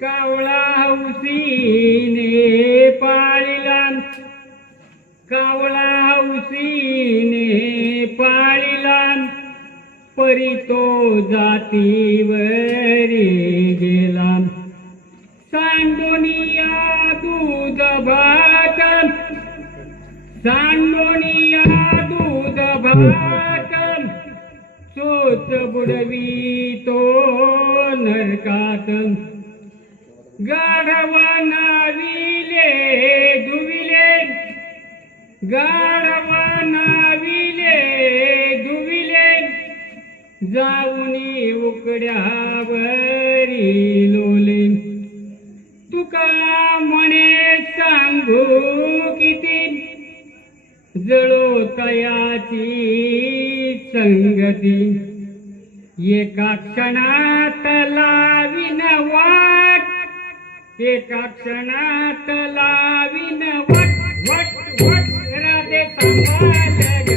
कावळा हौसीने पाळिला, कावळा हौसीने पाळिला, परी तो जातीवरी गेला. सांडोनिया दूध भात, सांडोनिया दूध भात, चोच बुडवी तो नरकात. गाढवाना विले दुविले, गाढवाना विले दुविले, जाऊनी उकड्यावरी लोले. तुका म्हणे सांगू किती, जळो तयाची संगती. एका क्षणात लावीन वाट, एका क्षणात लावीन वट वट वट. राधे सांभाळ ग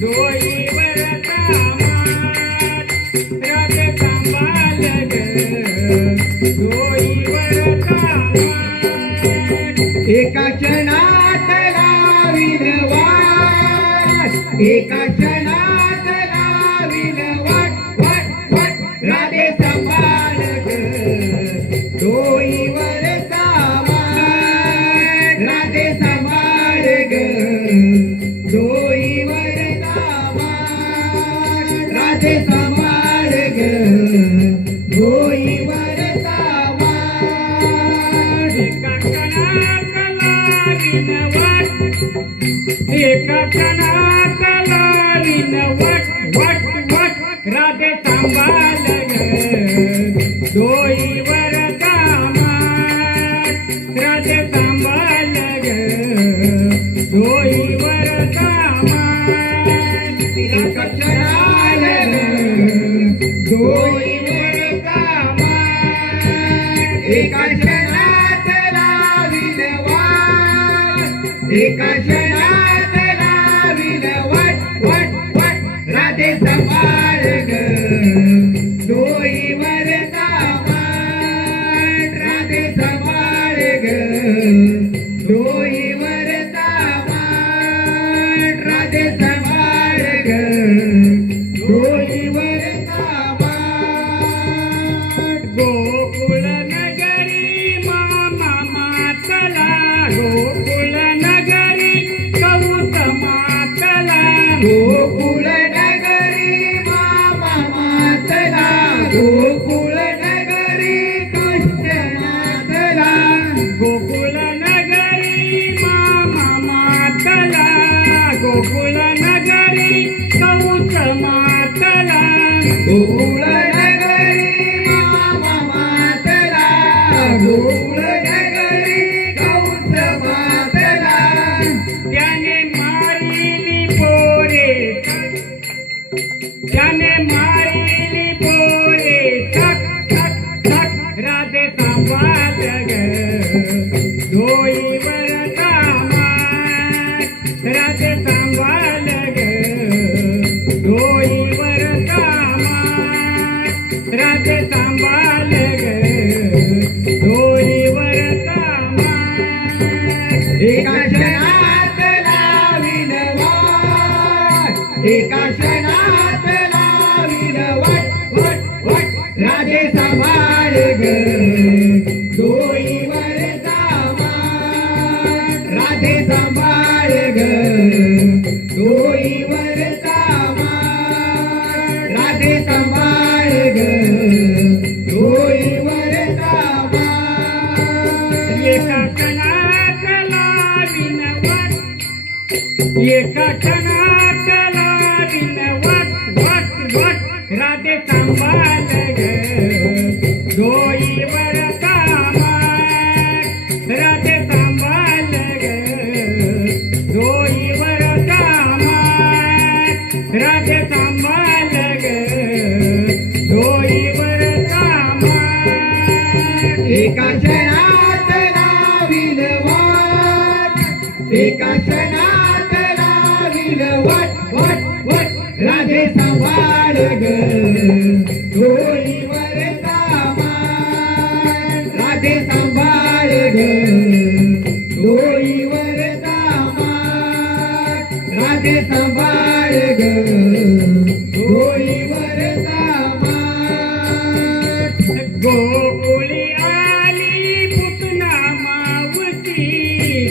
डोईवर कामात, राधे सांभाळ ग डोईवर कामात. एका क्षणात लावीन वाट, एका क्षणात लावीन वट वट वट. राधे सांभाळ ग डोईवर कामात, राधे सांभाळ ग डोईवर कामात, राधे सांभाळ ग डोईवर कामात. एका क्षणात लावीन वाट, एका क्षणात लावीन वट वट वट. राधे सांभाळ ग डोईवर कामात, राधे सांभाळ ग डोईवर कामात. एका क्षणात डोईवर कामात, एका क्षणात लावीन वाट, एका क्षणात लावीन वट वट वट. राधे सांभाळ ग डोईवर कामात, राधे सांभाळ ग डोईवर कामात, राधे सांभाळ ग डोईवर कामात. गोकुळ नगरी मामा मातला, गोकुळ नगरी कौस मातला, गोकुळ नगरी मामा मातला, गोकुळ नगरी कृष्ण मातला, गोकुळ नगरी मामा मातला, गोकुळ नगरी कौस मातला, गोकुळ नगरी मामा मातला, गोकुळ नगरी कंस मातला. त्याने मारिली पोरे, त्याने मारिली पोरे सक सक सक. राधे सांभाळ ग डोईवर कामात, राधे सांभाळ ग डोईवर कामात, राधे सांभाळ ग डोईवर कामात. एका क्षणात लावीन वाट, एका क्षणात लावीन वट वट वट. राधे सांभाळ ग डोईवर कामात, राधे सांभाळ ग डोईवर कामात, राधे सांभाळ ग डोईवर कामात. एका क्षणात लावीन वट, एका क्षणात लावीन वट वट वट. राधे सांभाळ ग डोईवर कामात, राधे सांभाळ ग डोईवर कामात, राधे सांभाळ ग डोईवर कामात. एका क्षणात लावीन वाट, एका क्षणात लावीन वट वट वट. राधे सांभाळ सांभाळ ग डोईवर सामान राधे सांभाळ ग डोईवर सामान राधे सांभाळ ग डोईवर सामान गोकुळी आली पुतना मावती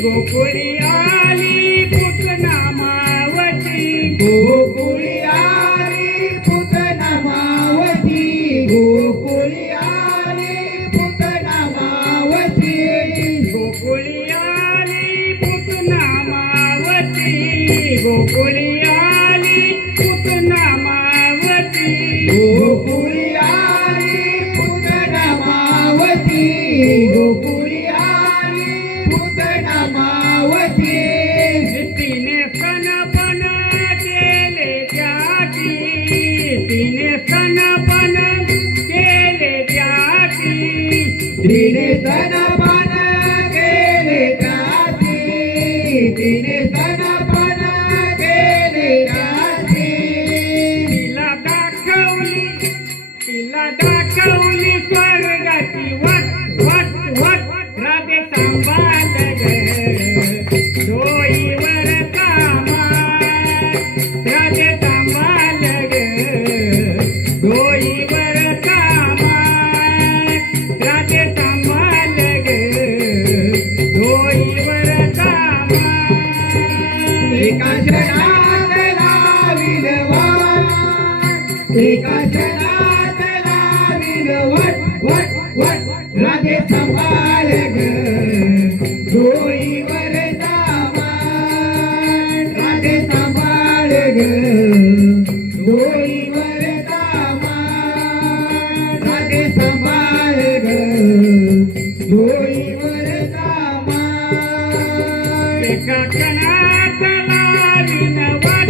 गोकुळी आली पुतना मावती गोकुळी आली पुतना मावती गोकुळी आली पुतना मावती गोकुळी आली पुतना मावती गोकुळी आली पुतना मावती गोकुळी आली पुतना मावती गोकुळी आली पुतना मावती तिने स्तनपन केले त्याची तिने स्तनपन केले त्याची तिने स्तनपान केले त्याची तिने स्तनपान केले त्याची तिला दाखवली स्वर्गाची वाट वाट वाट राधे सांभाळ ग डोईवर कामात राधे सांभाळ ग डोईवर कामात राधे सांभाळ ग डोईवर कामात एका क्षणात लावील वाट एका क्षणात लावील वाट वाट वाट राधे सांभाळ ग डोईवर सामान राधे सांभाळ ग डोईवर सामान राधे सांभाळ ग डोईवर सामान एका क्षणात लावीन वाट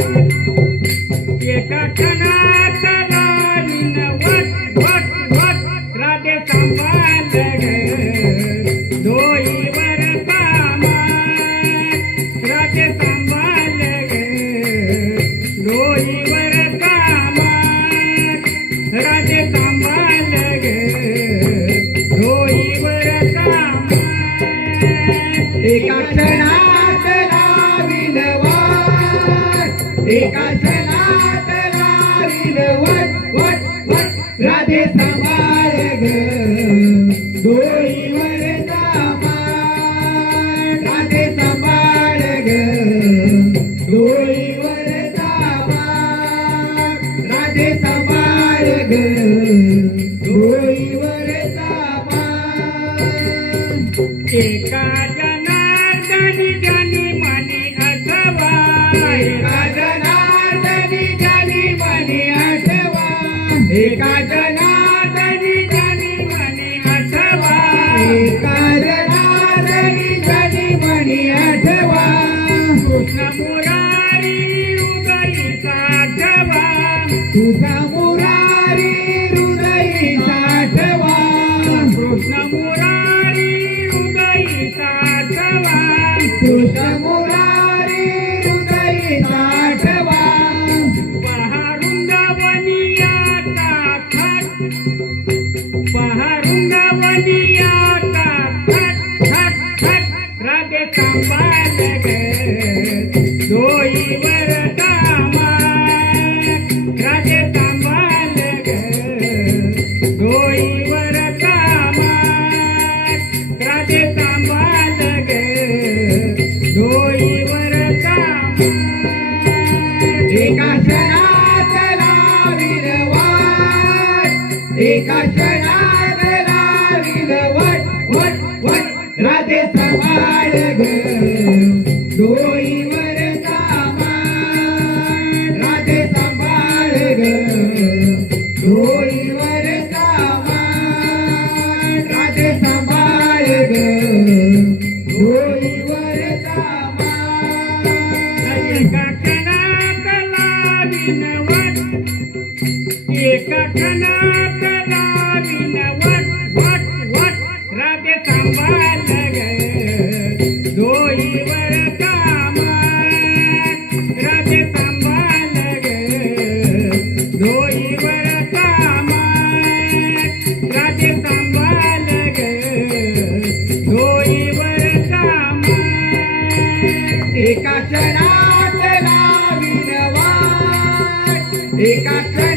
एका क्षणात लावीन वाट वाट वाट राधे सांभाळ ग डोईवर कामात राधे सांभाळ ग डोईवर कामात राधे सांभाळ ग डोईवर कामात एका क्षणात लावील वाट एका क्षणात लावील वाट वाट वाट राधे सांभाळ ग डोईवर सामान राधे सांभाळ ग डोईवर सामान राधे सांभाळ ग डोईवर सामान एका जनार्दनी जनी मनी अथवा एका जनार्दनी जनी मनी आठवा एका जनार्दनी जनी मनी आठवा एका जनार्दनी जनी मनी आठवा कृष्ण मुरारी हृदयी साठवा तुझा मुरारी हृदयी साठवा कृष्ण मुरारी हृदयी साठवा कृष्ण मुरारी हृदयी साठवा पहारुंगवनियाचा थाट पहारुंगवनियाचा थाट थाट थाट राधे सांभाळ ग डोईवर कामात राधे सांभाळ ग डोईवर कामात राधे सांभाळ ग डोईवर कामात एका क्षणात लावील वाट एका क्षणात लावील वाट वाट वाट राधे सांभाळ ग डोईवर सामान राधे सांभाळ ग डोईवर सामान राधे सांभाळ ग डोईवर सामान एका क्षणात लावीन वाट एका क्षणात लावीन वाट वाट वाट राधे सांभाळ ग डोईवर कामात राधे सांभाळ ग डोईवर सामान राधे सांभाळ ग डोईवर सामान एका क्षणात लावीन वाट एका क्षणात